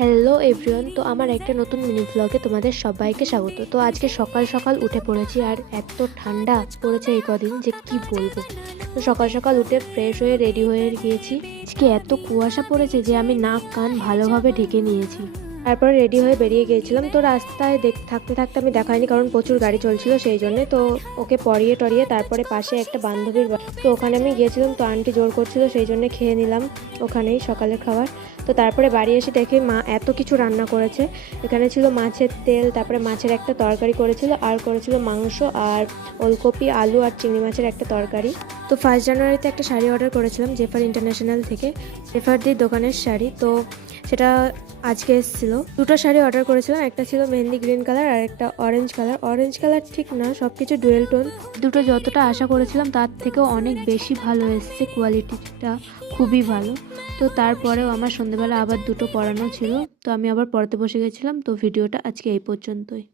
Hello everyone, তো আমার একটা নতুন মিনি ব্লগে তোমাদের সবাইকে স্বাগত। তো আজকে সকাল সকাল উঠে পড়েছি, আর এত ঠান্ডা পড়েছে এই কদিন যে কি বলবো। তো সকাল সকাল উঠে ফ্রেশ হয়ে রেডি হয়ে গিয়েছি। আজকে এত কুয়াশা পড়েছে যে আমি নাক কান ভালোভাবে ঢেকে নিয়েছি। তারপরে রেডি হয়ে বেরিয়ে গিয়েছিলাম। তো রাস্তায় থাকতে থাকতে আমি দেখাইনি, কারণ প্রচুর গাড়ি চলছিল সেই জন্যে। তো ওকে পরিয়ে টরিয়ে তারপরে পাশে একটা বান্ধবীর তো ওখানে আমি গিয়েছিলাম। তো আন্টি জোর করছিল, সেই জন্য খেয়ে নিলাম ওখানেই সকালের খাবার। তো তারপরে বাড়ি এসে দেখি মা এত কিছু রান্না করেছে। এখানে ছিল মাছের তেল, তারপরে মাছের একটা তরকারি করেছিল, আর করেছিল মাংস আর ওলকপি আলু আর চিংড়ি মাছের একটা তরকারি। তো 1 জানুয়ারিতে একটা শাড়ি অর্ডার করেছিলাম জেফার ইন্টারন্যাশনাল থেকে, জেফারদির দোকানের শাড়ি। তো সেটা আজকে এসেছিলো। দুটো শাড়ি অর্ডার করেছিলাম, একটা ছিল মেহেন্দি গ্রিন কালার আর একটা অরেঞ্জ কালার। অরেঞ্জ কালার ঠিক না, সব কিছু ডুয়েল টোন। দুটো যতটা আশা করেছিলাম তার থেকেও অনেক বেশি ভালো এসছে, কোয়ালিটিটা খুবই ভালো। তো তারপরেও আমার সন্ধ্যেবেলা আবার দুটো পরানো ছিল, তো আমি আবার পড়তে বসে গেছিলাম। তো ভিডিওটা আজকে এই পর্যন্তই।